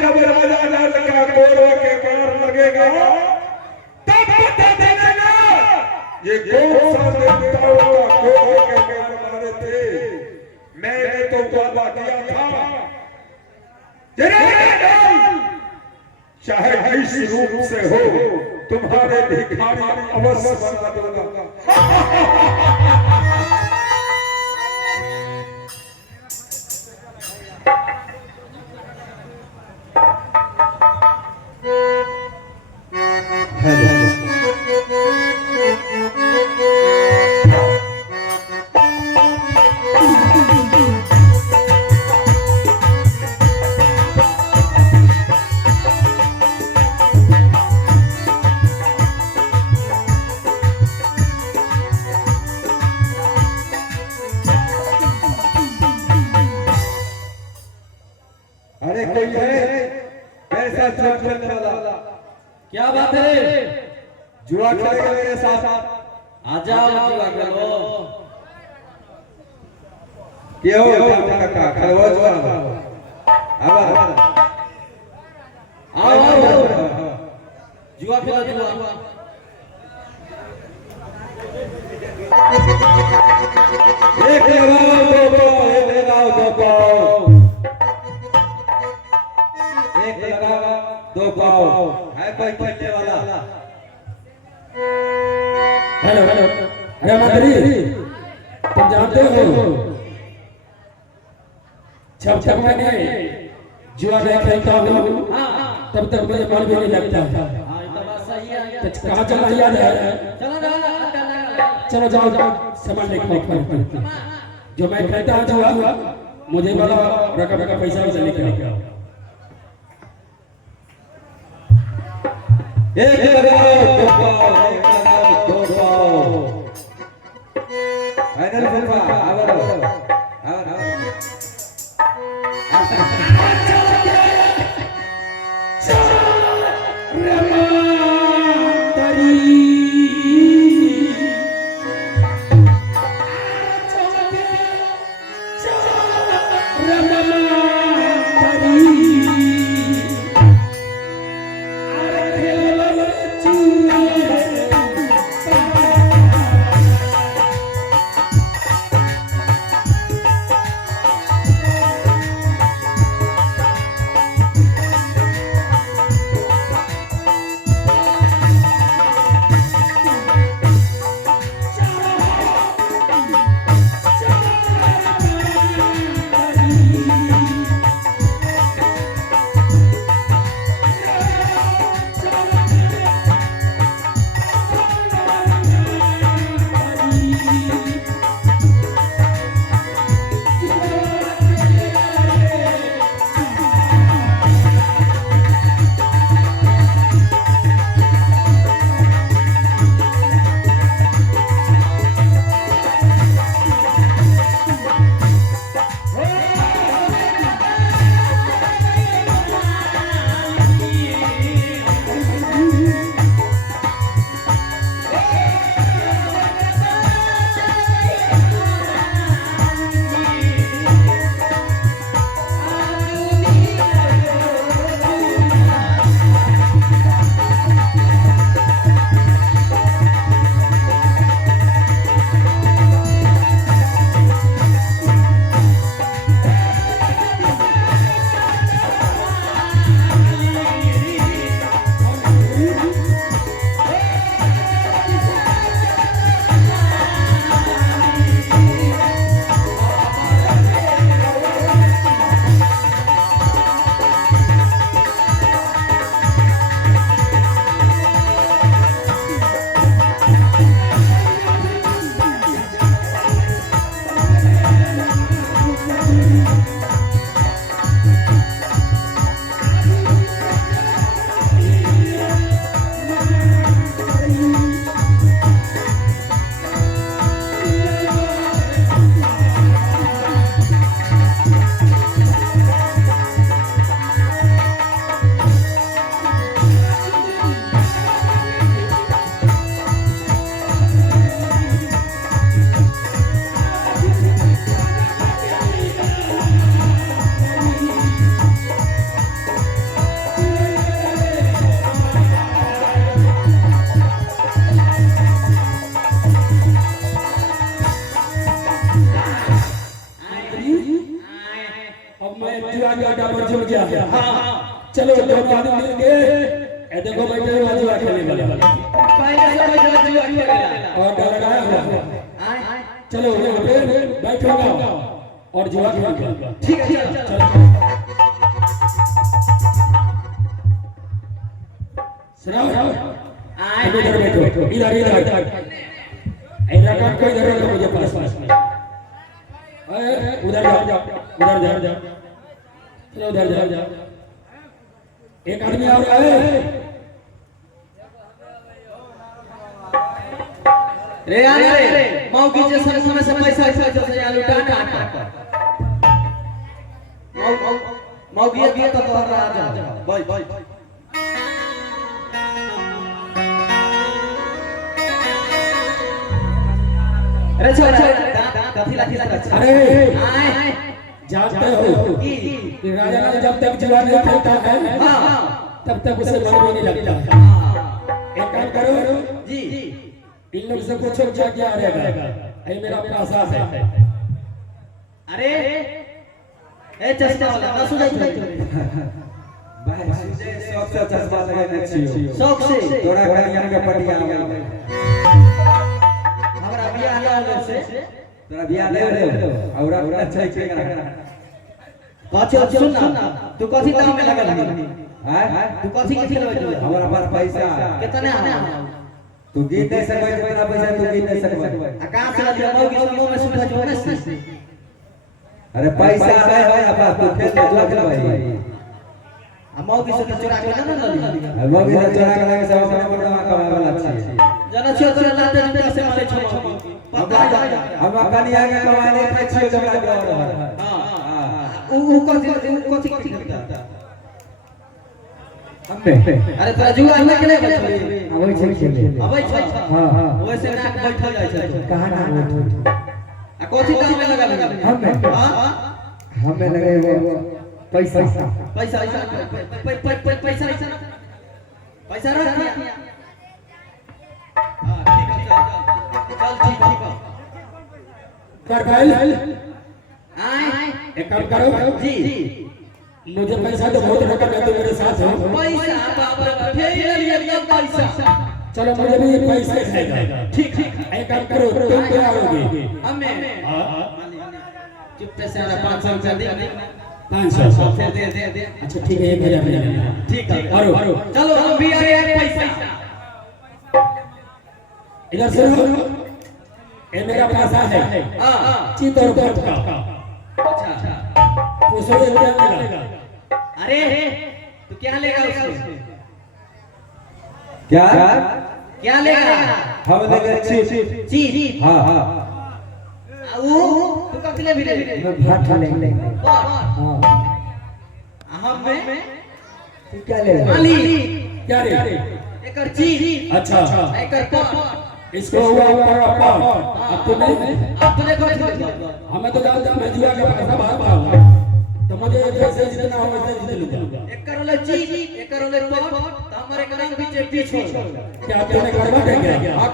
जब राजा नल का कोरवा के मार लगेगा तब पता चलेगा ये कौन सा देवताओं का कोरवा के मार मारे थे। मैंने तो वादा किया था चाहे जिस रूप से हो तुम्हारे भिखारी अवश्य बना दूंगा। अरे कोई है कैसा जुआ खेलने वाला? क्या बात है? जुआ खेलेगा मेरे साथ? आ जाओ जुआ खेलो। क्या हो काका खेलो जुआ? अब आओ जुआ खेलो जुआ। एक लगाओ दो एक लगाओ दो पाओ है कोई खेलने वाला? हेलो हेलो अरे मंत्री तुम जानते हो जब तक मैंने जुआ नहीं खेलता हूँ तब तक मुझे मन भी नहीं लगता। तो कहाँ चलना याद है? चलो जाओ जाओ सामान लेके जो मैं खेलता हूँ जुआ मुझे वाला रकम का पैसा भी लेके आओ। एक लगाओ दो पाओ फाइनल फुलवा आवर जुआ का अड्डा पर जुड़ गया है। हाँ चलो दोनों आदमी मिल के ए देखो बैठे हुए जुआ खेलने वाले पहले से बैठो जुआ खेलेला और डर लगाया हुआ है। चलो यहाँ पे बैठोगा और जुआ खेलेगा। ठीक है चलो सुनाओ इधर बैठो इधर इधर ऐसा काम कोई इधर रखो मुझे पास में उधर जाओ उधर जाओ चलो उधर जाओ एक आदमी आ रहा है रे रे मौकी जैसे समय से पैसा जैसे या लुटा मौकी ये तो कर रहा जा भाई अरे कथी लाठी अरे जानते हो कि राजा लाल जब तक जुआ नहीं खेलता है तब तक उसे मन भी नहीं लगता। एक काम करो जी इन लोग से पूछो क्या क्या रहेगा ये मेरा प्रसाद है। अरे ए चश्मा वाला ना सुनाई भाई सुजय शौक से चश्मा लगाने छियो शौक से तोरा करिया के पटिया हमरा बियाह ना होले से तोरा बियाह ले ले और अपना छै के कथि सुन ना तू कथि काम में लगल हां तू कथि खेलबे हमारा पास पैसा कितने है तू गीत नहीं सकबे तेरा पैसा तू गीत नहीं सकबे आ कहां से लिया मौगी समूह में सुबह जो में अरे पैसा है भाई अपा तू खेल में जो खेल भाई आ मौगी से चोरा के ना लली मौगी से चोरा के लागे सब अपना बड़ा कमाए वाला छी जना छियो तोरा लाते जूता से मारे छो पता जा हम कनी आगे कमाने खाइ छियो जगह के और हां उ कथि करता हम्मे अरे तोरा जुआ में केले बैठली अबै छै खेले अबै छै हां ओइसे नाक बैठल जाय छै कहां ना बैठो आ कथि काम में लगा हम्मे हां हमें लगे वो पैसा पैसा पैसा पैसा रख हां ठीक है चल ठीक है कर भाई आए एक काम करो जी मुझे पैसा तो बहुत रकम है तो मेरे साथ हो पैसा बाप रे फेर एकदम पैसा चलो मुझे भी पैसे खाएगा ठीक एक काम करो तुम क्या आओगे हमें हां चुपचाप से 500 रुपया दे 500 दे अच्छा ठीक है 1000 ठीक है और चलो हम भी आ रहे पैसा इधर सुनो ये मेरा पैसा है हां चित और पट का अच्छा पूछो ये क्या लेगा अरे तू क्या लेगा उससे क्या लेगा हम लेंगे चीज चीज हां हां वो तू कथले भी ले मैं भात लेंगे हां हम में तू क्या लेगा माली क्या रे एकर चीज अच्छा एकर पट इसको हुआ ऊपर अब तूने कथले हमें तो डाल मैं जुआ का पैसा बाहर पाऊंगा तो मुझे जैसे जितना हो वैसे जीत लूंगा एकर ले चीज एकर ले पट तो हमारे करंग पीछे पीछे क्या तूने करवट है क्या हां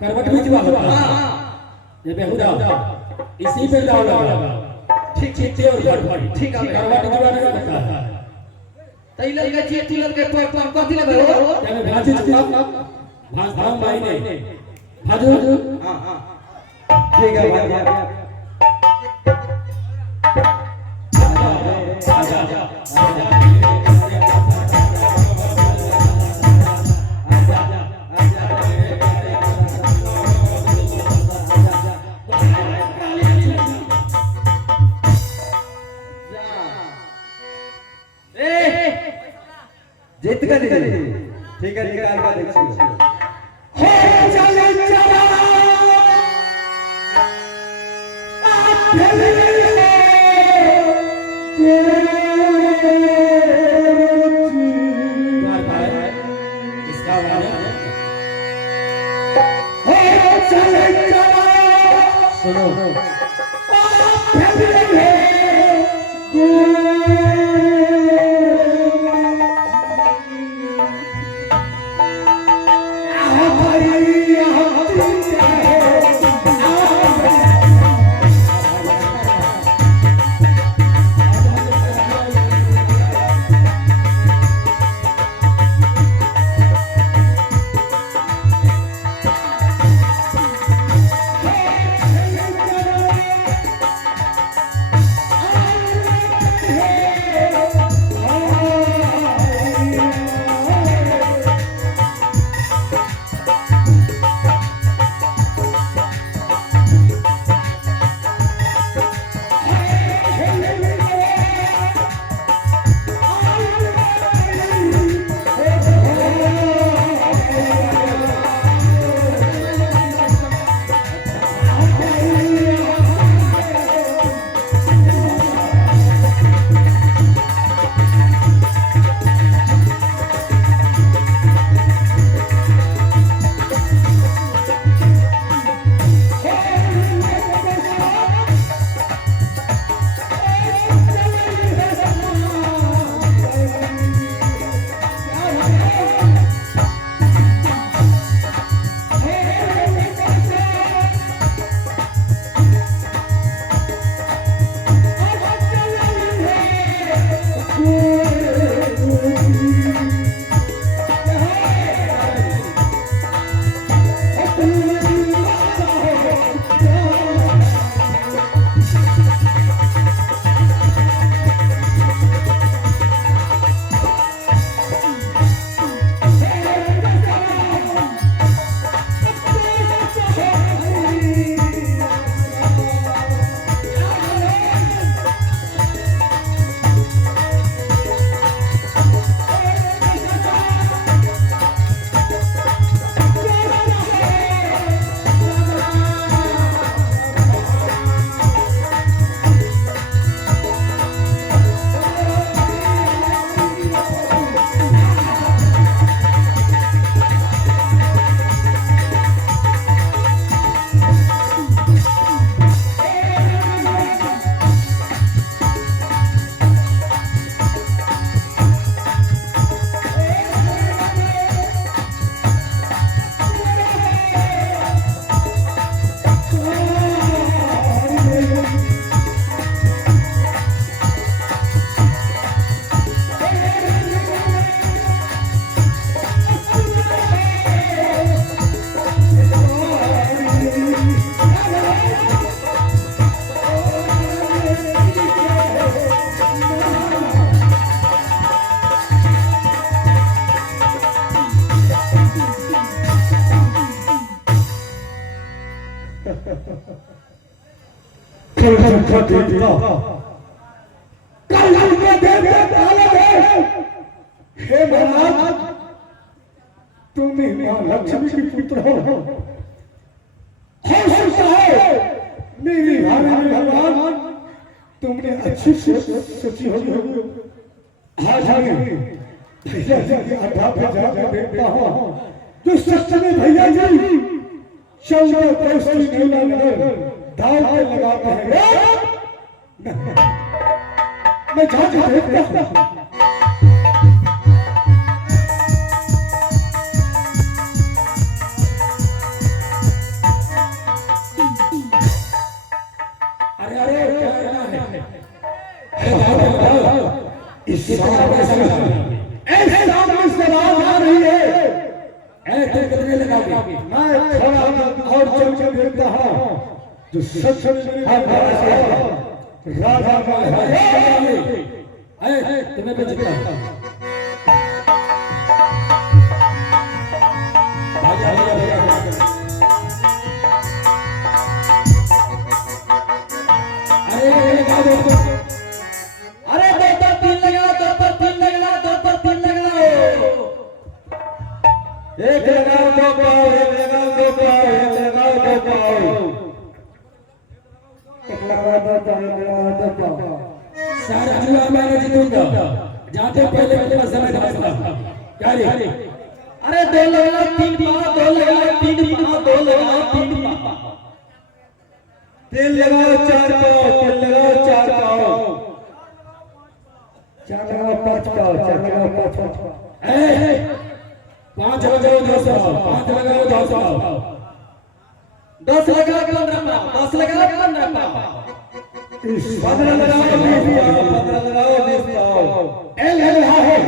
करवट भी जुआ होता है हां ये बेहुदा इसी पे दाव लगा ठीक और ठीक है करवट जुआ नहीं होता है तैलल के चीज तिलल के पट कथि लेबे हो क्या मैं भाजी चुका भाज धाम भाई ने भाजो हां ठीक है भाई जीत गए ठीक है निकाल कर देखिए हो चले चला इसका वाले हो चले चला सुनो देवता कल हमको देवता काला है। हे महाराज तुम ही मां लक्ष्मी की पुत्र हो सकता है मेरी भाभी में भगवान तुमने अच्छी सोची होगी। आज हमें भैया जी के अड्डा पे जाकर देखता हूँ जो सच में भैया जी शंकर कौशल नीला नगर दाव पे लगाते हैं। मैं जाकर देखता हूँ। इस सामने से आवाज आ रही है। ऐसे कितने लगाओगे? मैं थोड़ा और चल के देखता हूँ जो सच राधा का है। तुम्हें बचता एक लगाओ दो पाओ, एक लगाओ दो पाओ, एक लगाओ दो पाओ, एक लगाओ दो पाओ, एक लगाओ दो पाओ। सारा जुआ मैं जीतूंगा। जाते पहले मेरा समय समझता क्या रे? अरे दो लगाओ तीन पाओ, दो लगाओ तीन पाओ, दो लगाओ तीन पाओ, तीन लगाओ चार पाओ, तीन लगाओ चार पाओ, चार लगाओ पांच पाओ, चार लगाओ पांच पाओ। पांच लगाओ 200, पांच लगाओ 200, 10 लगाओ 15 पाओ, 10 लगाओ 15 पाओ, 15 लगाओ 20 पाओ, 15 लगाओ 20 पाओ। एल है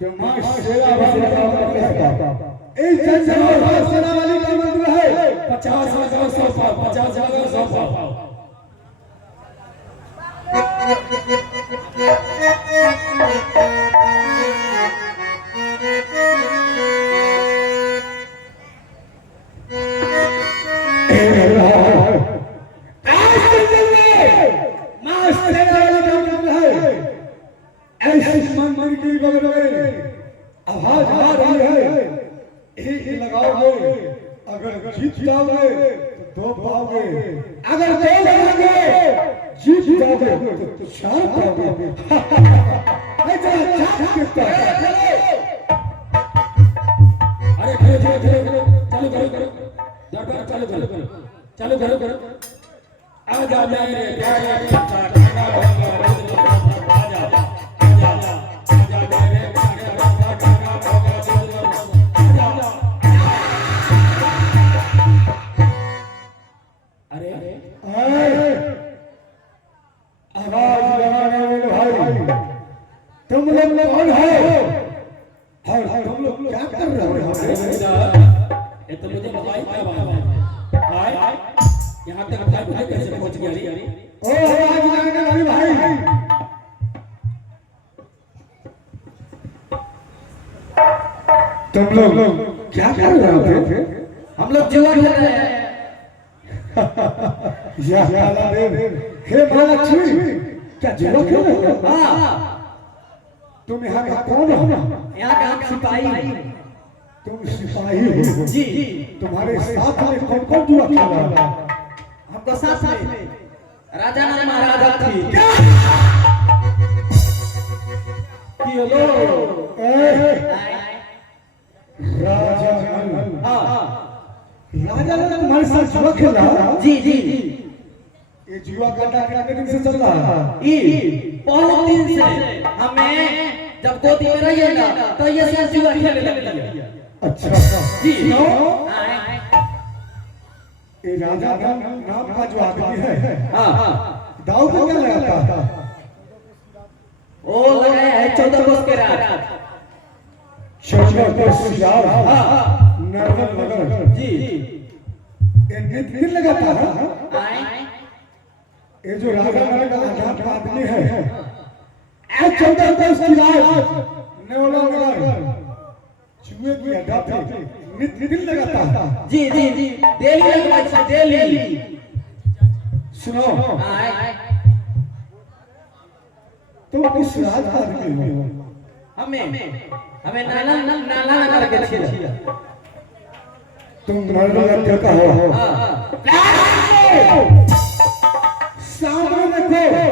जो मां शेरा वाली का मतलब है। इस जंगल में शेरा वाली का मतलब है 50 लगाओ 100 पाओ, 50 लगाओ 100 पाओ। मंदिर की बगल में आवाज आ रही है। एक लगाओगे, अगर जीत जाओगे तो 2 पाओगे, अगर 2 लगाओगे जीत जाओगे तो 4 पाओगे। अरे खेलो चालू करो, दरबार चालू करो। आजा मेरे प्यारे आवाज लगाने वाले भाई तुम लोग कौन हो और तुम लोग क्या कर रहे हो? ये तो मुझे बताइए क्या बात है? भाई यहाँ तक भाई कैसे पहुँच गया रे? ओ आवाज लगाने वाले भाई तुम लोग क्या कर रहे थे? हम लोग जुआ खेल रहे हैं। हे महालक्ष्मी क्या जुआ खेल रहे हो? हाँ, तुम यहाँ का कौन हो? यहाँ का हम सिपाही। तुम सिपाही हो? जी, तुम्हारे साथ में कौन कौन जुआ खेल रहा है? हमको साथ में राजा नाम महाराजा थी। राजा हाँ, राजा ने तुम्हारे साथ जुआ खेला? जी, ये जुआ का कितने दिन से चल रहा है? बहुत दिन से हमें जब गोदी में रहिए ना तो ये सब जुआ खेलने लगे। अच्छा जी, ये राजा का नाम का जो आदमी है हाँ, दाऊ को क्या लगाता था? वो लगाया है 14 कोस के रात। 14 कोस यार हाँ, नरवन नगर जी, ये दिन लगाता है। ये जो राजा नगर का आजाद का आदमी है 14 कोस की रात नेवला नगर जुए की अड्डा पे दिन लगाता है। जी, डेली लगवाई डेली। सुनो आए तुम किस राज का आदमी हो? हमें नाला करके छिया तुम नर्मदा का हो। सामने देखो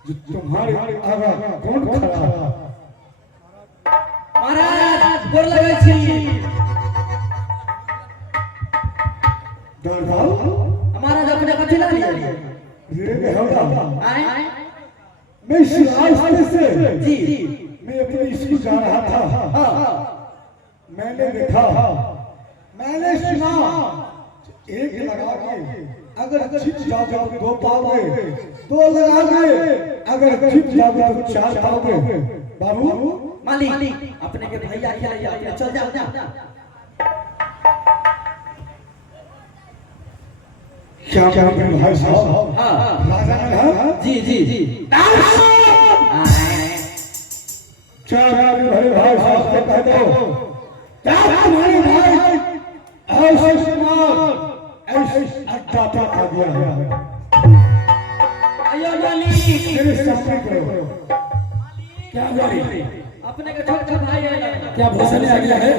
जो तुम्हारे आगा कौन खड़ा है? महाराज गोर लगै छी। दरबार महाराज अपने कथी ला लिया रे होगा। आए मैं इस रास्ते से जी मैं अपने स्कूल जा रहा था। मैंने देखा, मैंने सुना, एक लगा के अगर छिप जाओगे तो दो पाओगे, दो लगा के अगर छिप जाओगे तो चार पाओगे। बाबू मालिक अपने के भैया खेलैया अपने चल जा। क्या क्या मेरे भाई साहब? हां राजा ने जी चार मेरे भाई साहब को कह दो क्या तुम्हारे भाई ऐसे मार ऐसे अड्डा खा दिया है। आयो मालिक मेरे सामने करो। क्या बोली? अपने के छोटा भाई है क्या भोसले आ गया है?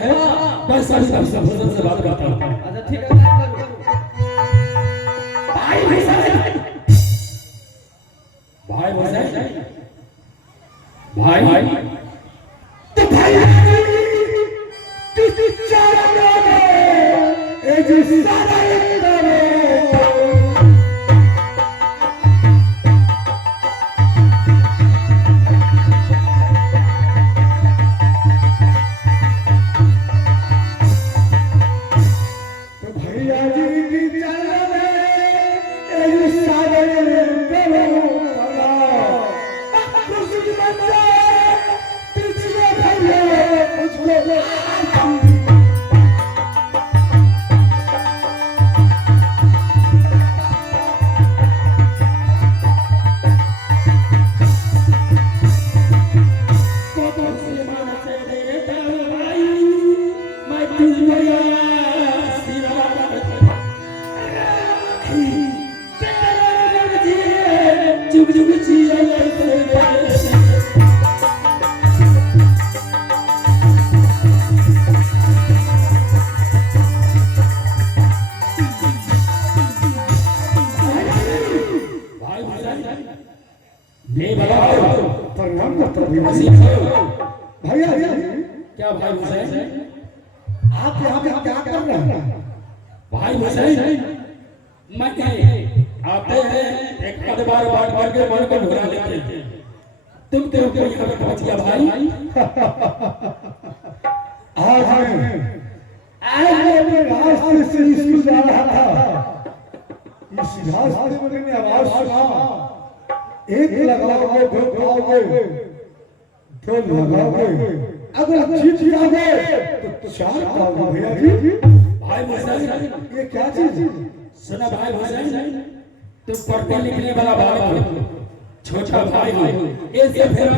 बस सब भोसले से बात करता हूँ। अच्छा ठीक है बात करो। भाई भोसले भाई तो भाई तू चारा ए जी सारा भैया क्या भाई हुसैन? आप यहाँ पे क्या कर रहे हैं? भाई हुसैन मैं आते हैं एक पदबार बांट करके मन को घुरा लेते हैं। तुम तो यहाँ पे पहुंच गया भाई। आज मैं अपने रास्ते से स्कूल जा रहा था। इस रास्ते में मैंने आवाज सुना, एक लगाओगे दो पाओगे, दो लगाओगे अगर जीत जाओगे तो चार पाओगे। भैया जी भाई हुसैन ये क्या चीज? सुना भाई हुसैन, तुम पढ़ने लिखने वाला भाई हो, छोटा भाई हो, ऐसे फिर